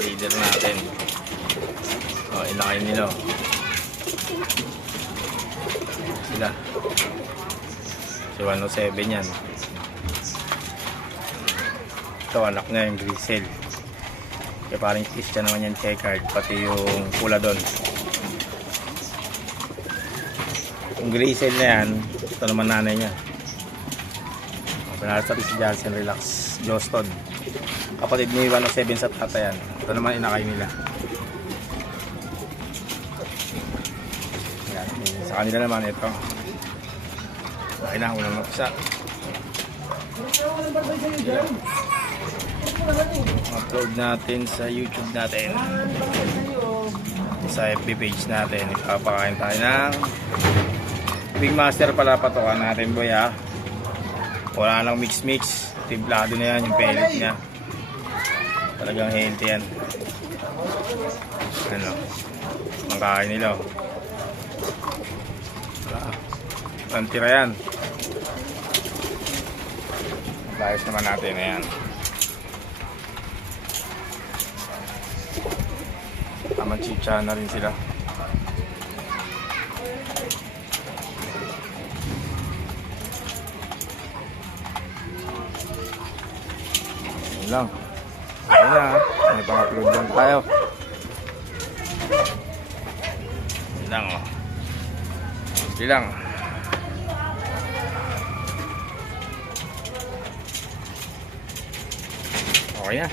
breeder natin. O, ilaki nila. Sila. So, 107 yan. Ito, anak niya yung grizzle. Kaya parang Christian naman yan, checkered. Pati yung pula doon. Yung grizzle na yan, ito naman nanay niya. Pinarasari si Johnson Relax Joston. Kapatid ni 107 sa tata yan. Ito naman inakay nila. Yan. Sa kanila naman ito. Okay na, unang isa. Upload natin sa YouTube natin. Sa FB page natin. Ipapakain tayo ng Wingmaster pala patokan natin, boy, ha. Wala nang mix-mix. Timplado na yan yung pellet niya. Talagang healthy yan. Ano, mangkain nila. Ang tira yan. Ayos naman natin. Ayan. Tamang chicha na rin sila. Lang. Ayun na, may pang-upload lang tayo. Ayun lang, oh. Hindi lang. Okay na.